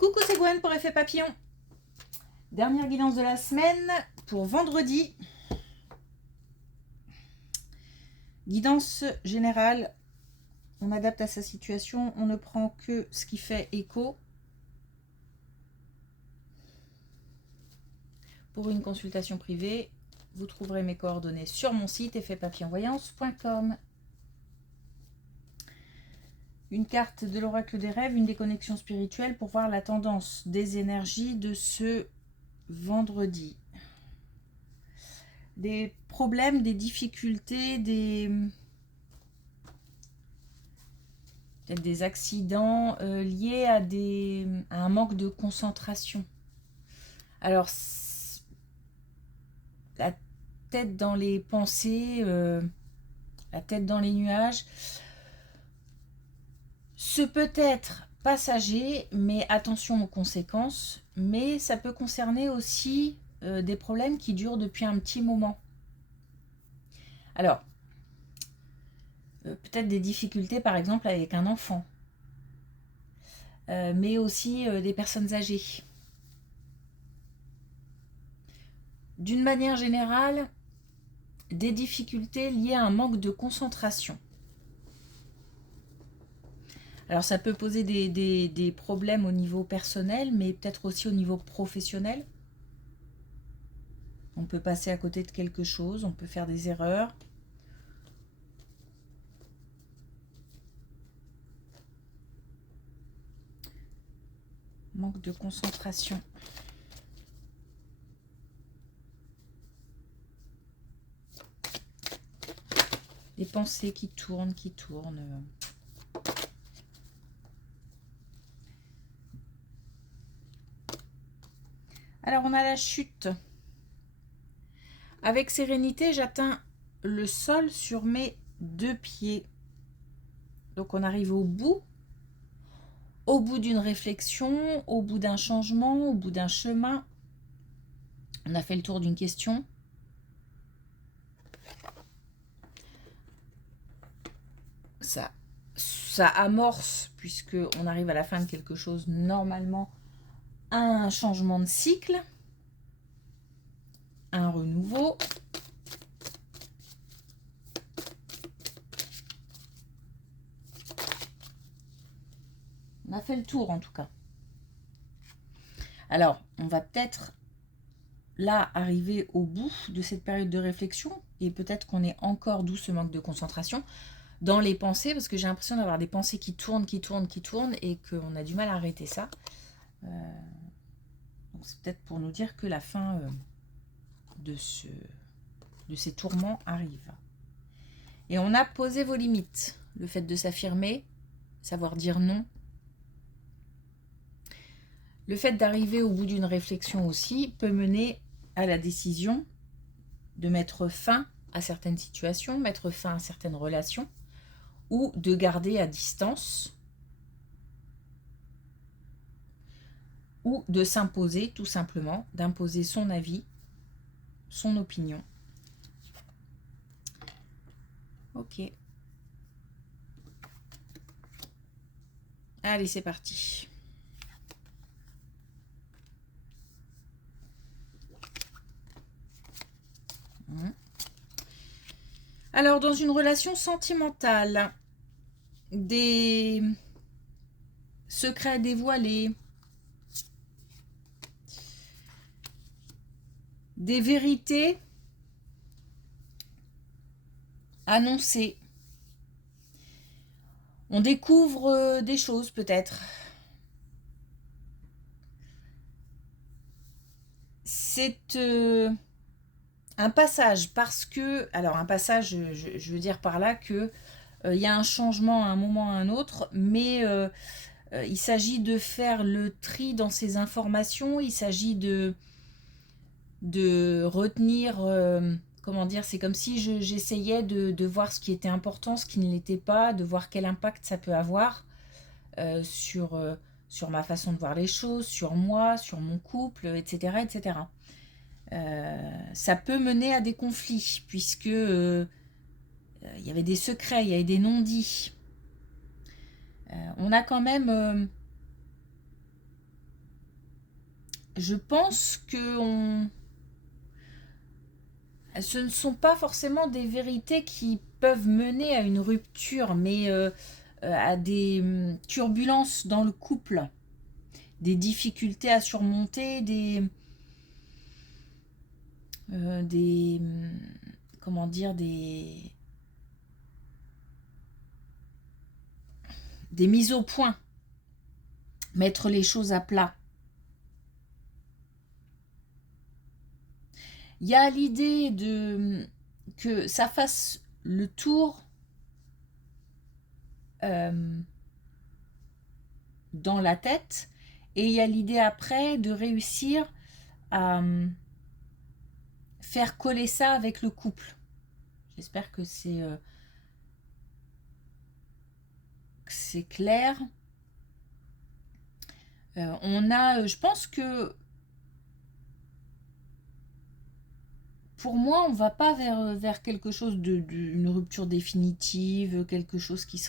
Coucou, c'est Gwen pour Effet Papillon. Dernière guidance de la semaine pour vendredi. Guidance générale. On adapte à sa situation. On ne prend que ce qui fait écho. Pour une consultation privée, vous trouverez mes coordonnées sur mon site effetpapillonvoyance.com. Une carte de l'oracle des rêves, une déconnexion spirituelle pour voir la tendance des énergies de ce vendredi. Des problèmes, des difficultés, peut-être des accidents liés à un manque de concentration. Alors, la tête dans les pensées, la tête dans les nuages, ce peut être passager, mais attention aux conséquences, mais ça peut concerner aussi des problèmes qui durent depuis un petit moment. Alors, peut-être des difficultés par exemple avec un enfant, mais aussi des personnes âgées. D'une manière générale, des difficultés liées à un manque de concentration. Alors ça peut poser des problèmes au niveau personnel, mais peut-être aussi au niveau professionnel. On peut passer à côté de quelque chose, on peut faire des erreurs. Manque de concentration. Des pensées qui tournent. Alors on a la chute. Avec sérénité, j'atteins le sol sur mes 2 pieds. Donc on arrive au bout d'une réflexion, au bout d'un changement, au bout d'un chemin. On a fait le tour d'une question. Ça amorce, puisqu'on arrive à la fin de quelque chose, normalement, un changement de cycle, un renouveau. On a fait le tour en tout cas. Alors, on va peut-être là arriver au bout de cette période de réflexion, et peut-être qu'on est encore, d'où ce manque de concentration, dans les pensées, parce que j'ai l'impression d'avoir des pensées qui tournent, et qu'on a du mal à arrêter ça. Donc c'est peut-être pour nous dire que la fin de ces tourments arrive. Et on a posé vos limites. Le fait de s'affirmer, savoir dire non. Le fait d'arriver au bout d'une réflexion aussi peut mener à la décision de mettre fin à certaines situations, mettre fin à certaines relations, ou de garder à distance, ou de s'imposer tout simplement, d'imposer son avis, son opinion. Ok. Allez, c'est parti. Alors, dans une relation sentimentale, des secrets dévoilés, des vérités annoncées. On découvre des choses peut-être. C'est un passage, parce que, alors un passage, je veux dire par là que il y a un changement à un moment à un autre, mais il s'agit de faire le tri dans ces informations, il s'agit de retenir, comment dire, c'est comme si j'essayais de voir ce qui était important, ce qui ne l'était pas, de voir quel impact ça peut avoir sur ma façon de voir les choses, sur moi, sur mon couple, etc. etc. Ça peut mener à des conflits, puisque il y avait des secrets, il y avait des non-dits. On a quand même je pense que ce ne sont pas forcément des vérités qui peuvent mener à une rupture, mais à des turbulences dans le couple, des difficultés à surmonter, des comment dire, des mises au point, mettre les choses à plat. Il y a l'idée que ça fasse le tour dans la tête, et il y a l'idée après de réussir à faire coller ça avec le couple. J'espère que c'est clair. Je pense que pour moi, on ne va pas vers quelque chose une rupture définitive, quelque chose qui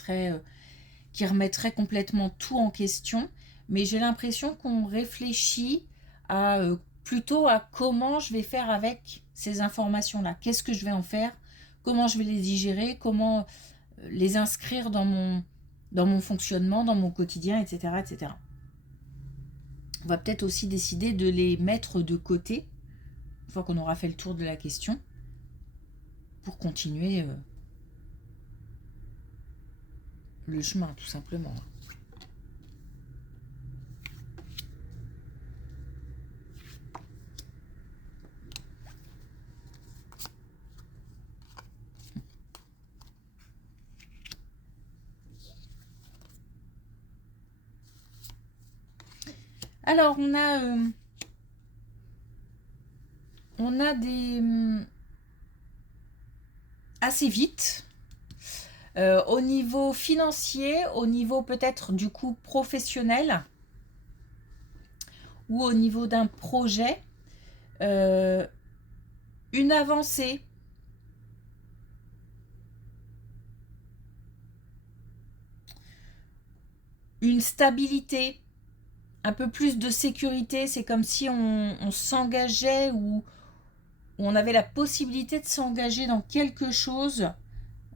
remettrait complètement tout en question, mais j'ai l'impression qu'on réfléchit plutôt à comment je vais faire avec ces informations-là, qu'est-ce que je vais en faire, comment je vais les digérer, comment les inscrire dans mon fonctionnement, dans mon quotidien, etc., etc. On va peut-être aussi décider de les mettre de côté, une fois qu'on aura fait le tour de la question, pour continuer le chemin, tout simplement. Alors, on a des... assez vite, au niveau financier, au niveau peut-être du coup professionnel, ou au niveau d'un projet, une avancée, une stabilité, un peu plus de sécurité. C'est comme si on s'engageait, ou on avait la possibilité de s'engager dans quelque chose,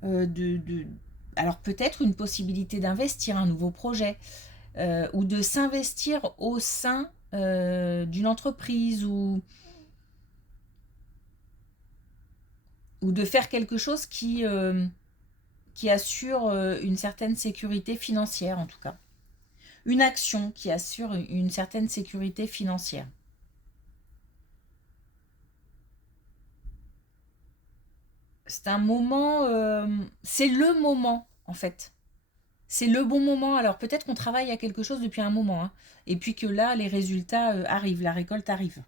alors peut-être une possibilité d'investir un nouveau projet, ou de s'investir au sein d'une entreprise, ou de faire quelque chose qui assure une certaine sécurité financière, en tout cas. Une action qui assure une certaine sécurité financière. C'est un moment, c'est le moment, en fait. C'est le bon moment. Alors peut-être qu'on travaille à quelque chose depuis un moment, hein, et puis que là, les résultats arrivent, la récolte arrive.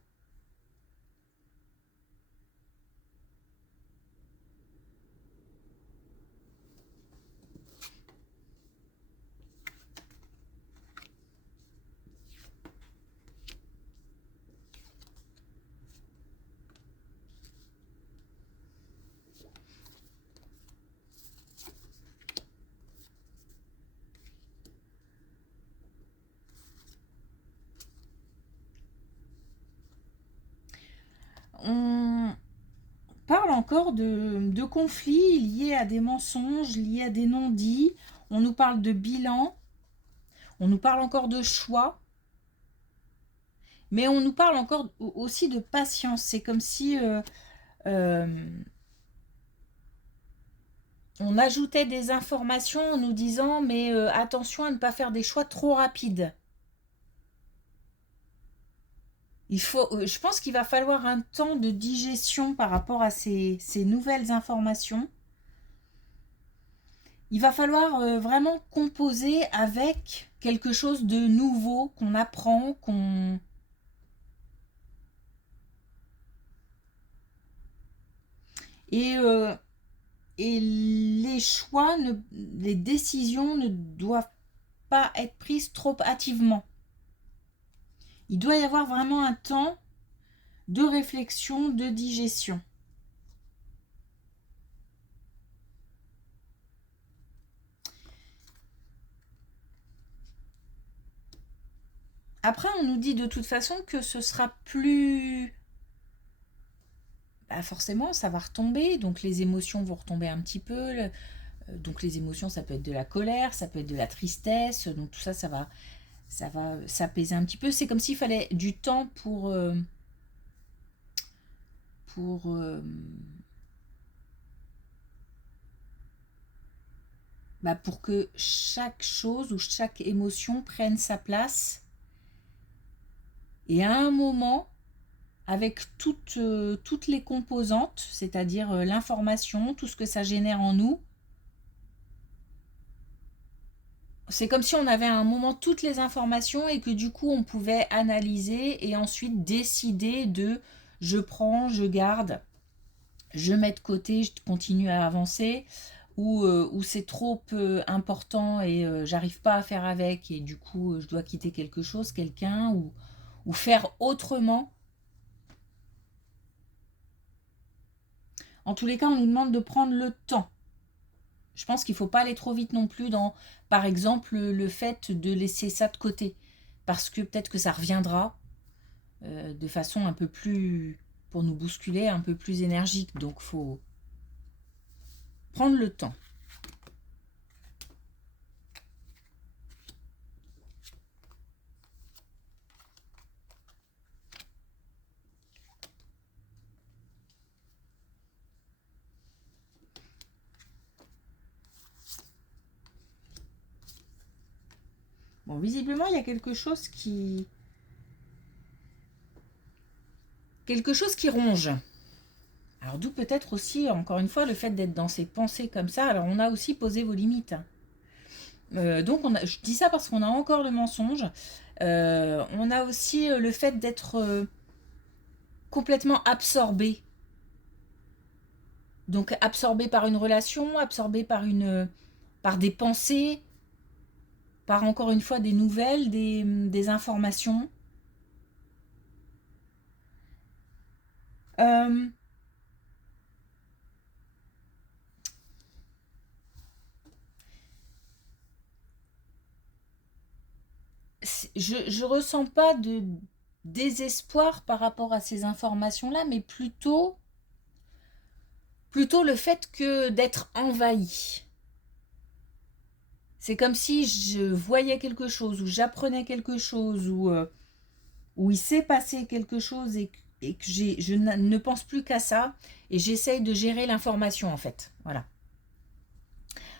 On parle encore de conflits liés à des mensonges, liés à des non-dits. On nous parle de bilan. On nous parle encore de choix. Mais on nous parle encore aussi de patience. C'est comme si on ajoutait des informations en nous disant mais attention à ne pas faire des choix trop rapides. Je pense qu'il va falloir un temps de digestion par rapport à ces nouvelles informations. Il va falloir vraiment composer avec quelque chose de nouveau qu'on apprend, et, euh, et les choix, les décisions ne doivent pas être prises trop hâtivement. Il doit y avoir vraiment un temps de réflexion, de digestion. Après, on nous dit de toute façon que ce sera plus... Bah forcément, ça va retomber, donc les émotions vont retomber un petit peu. Donc les émotions, ça peut être de la colère, ça peut être de la tristesse, donc tout ça, ça va s'apaiser un petit peu. C'est comme s'il fallait du temps pour, bah, pour que chaque chose ou chaque émotion prenne sa place. Et à un moment, avec toutes les composantes, c'est-à-dire l'information, tout ce que ça génère en nous, c'est comme si on avait à un moment toutes les informations et que du coup on pouvait analyser et ensuite décider de je prends, je garde, je mets de côté, je continue à avancer, ou c'est trop important et j'arrive pas à faire avec et du coup je dois quitter quelque chose, quelqu'un, ou faire autrement. En tous les cas, on nous demande de prendre le temps. Je pense qu'il ne faut pas aller trop vite non plus dans, par exemple, le fait de laisser ça de côté. Parce que peut-être que ça reviendra de façon un peu plus, pour nous bousculer, un peu plus énergique. Donc, il faut prendre le temps. Bon, visiblement, il y a quelque chose qui ronge. Alors, d'où peut-être aussi, encore une fois, le fait d'être dans ces pensées comme ça. Alors, on a aussi posé vos limites. Donc, je dis ça parce qu'on a encore le mensonge. On a aussi le fait d'être complètement absorbé. Donc, absorbé par une relation, absorbé par des pensées, par encore une fois des nouvelles, des informations. Euh, je ressens pas de désespoir par rapport à ces informations-là, mais plutôt le fait que d'être envahi. C'est comme si je voyais quelque chose, ou j'apprenais quelque chose, où il s'est passé quelque chose et que je ne pense plus qu'à ça, et j'essaye de gérer l'information en fait. Voilà.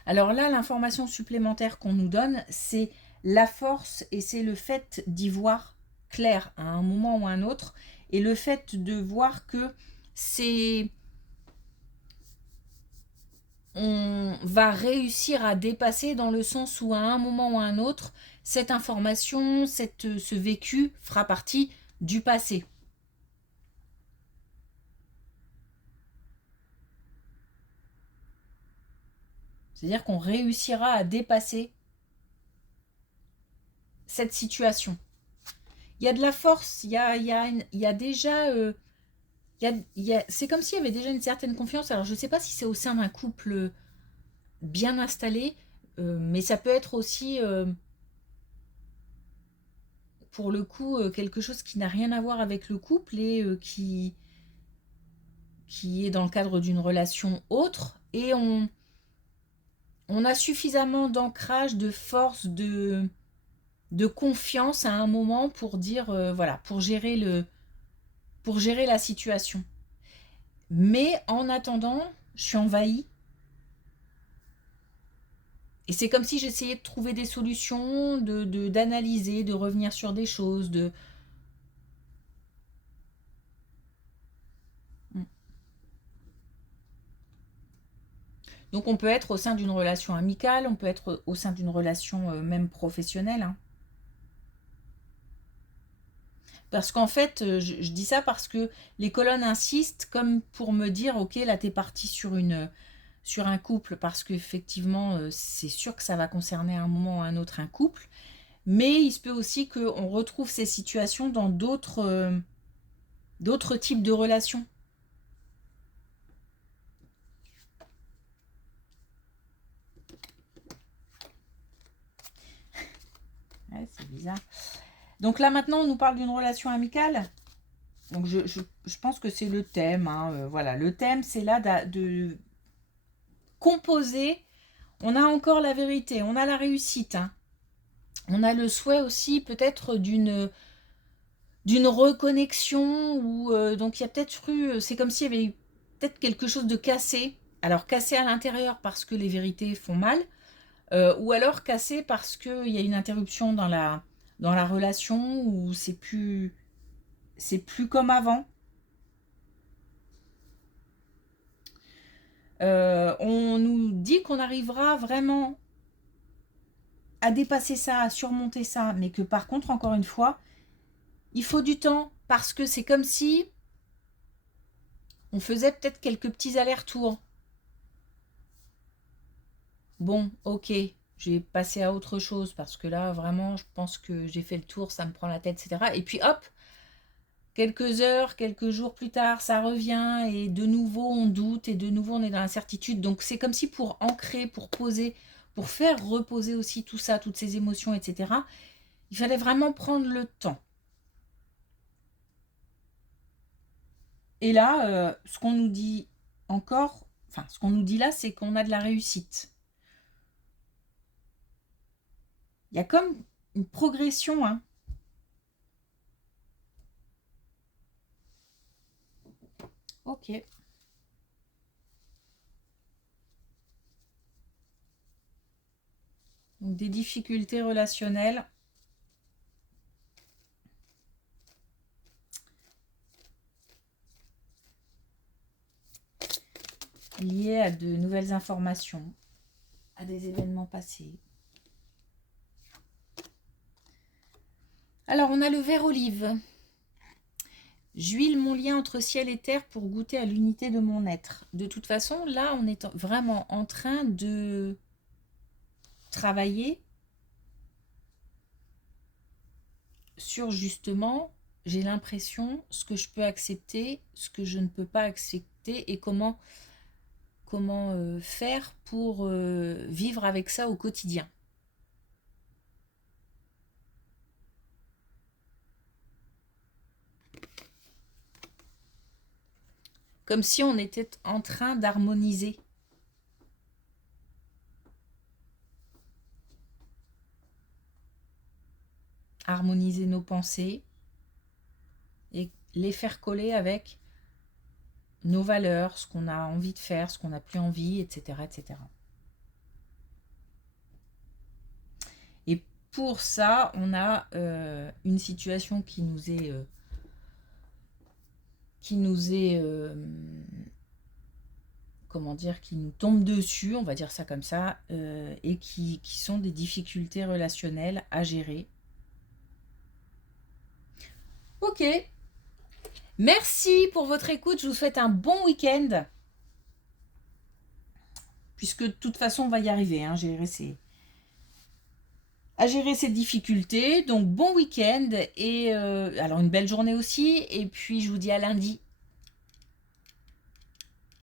Alors là, l'information supplémentaire qu'on nous donne, c'est la force et c'est le fait d'y voir clair à un moment ou à un autre, et le fait de voir que c'est on va réussir à dépasser dans le sens où à un moment ou à un autre, cette information, ce vécu fera partie du passé. C'est-à-dire qu'on réussira à dépasser cette situation. Il y a de la force, il y a déjà... c'est comme s'il y avait déjà une certaine confiance. Alors je ne sais pas si c'est au sein d'un couple bien installé, mais ça peut être aussi, pour le coup, quelque chose qui n'a rien à voir avec le couple et qui est dans le cadre d'une relation autre. Et on a suffisamment d'ancrage, de force, de confiance à un moment pour dire, voilà, pour gérer la situation. Mais en attendant, je suis envahie. Et c'est comme si j'essayais de trouver des solutions, d'analyser, de revenir sur des choses. Mm. Donc on peut être au sein d'une relation amicale, on peut être au sein d'une relation même professionnelle, hein. Parce qu'en fait, je dis ça parce que les colonnes insistent comme pour me dire, ok, là t'es parti sur un couple parce qu'effectivement, c'est sûr que ça va concerner à un moment ou à un autre un couple. Mais il se peut aussi qu'on retrouve ces situations dans d'autres types de relations. Ouais, c'est bizarre. Donc là maintenant, on nous parle d'une relation amicale. Donc je pense que c'est le thème. Hein, voilà, le thème, c'est là de composer. On a encore la vérité, on a la réussite. Hein. On a le souhait aussi peut-être d'une reconnexion. Ou donc il y a peut-être eu, c'est comme s'il y avait eu peut-être quelque chose de cassé. Alors cassé à l'intérieur parce que les vérités font mal. Ou alors cassé parce qu'il y a une interruption dans la relation où c'est plus comme avant. On nous dit qu'on arrivera vraiment à dépasser ça, à surmonter ça, mais que par contre, encore une fois, il faut du temps parce que c'est comme si on faisait peut-être quelques petits allers-retours. Bon, ok, j'ai passé à autre chose parce que là, vraiment, je pense que j'ai fait le tour, ça me prend la tête, etc. Et puis hop, quelques heures, quelques jours plus tard, ça revient et de nouveau on doute et de nouveau on est dans l'incertitude. Donc c'est comme si pour ancrer, pour poser, pour faire reposer aussi tout ça, toutes ces émotions, etc., il fallait vraiment prendre le temps. Et là, ce qu'on nous dit encore, enfin ce qu'on nous dit là, c'est qu'on a de la réussite. Il y a comme une progression, hein. Ok. Donc des difficultés relationnelles. Liées à de nouvelles informations, à des événements passés. Alors, on a le ver olive. J'huile mon lien entre ciel et terre pour goûter à l'unité de mon être. De toute façon, là, on est vraiment en train de travailler sur justement, j'ai l'impression, ce que je peux accepter, ce que je ne peux pas accepter et comment faire pour vivre avec ça au quotidien. Comme si on était en train d'harmoniser. Harmoniser nos pensées et les faire coller avec nos valeurs, ce qu'on a envie de faire, ce qu'on n'a plus envie, etc., etc. Et pour ça, on a une situation qui nous est comment dire, qui nous tombe dessus, on va dire ça comme ça, et qui sont des difficultés relationnelles à gérer. Ok. Merci pour votre écoute. Je vous souhaite un bon week-end. Puisque de toute façon, on va y arriver, hein, à gérer ces difficultés. Donc, bon week-end et alors une belle journée aussi. Et puis, je vous dis à lundi.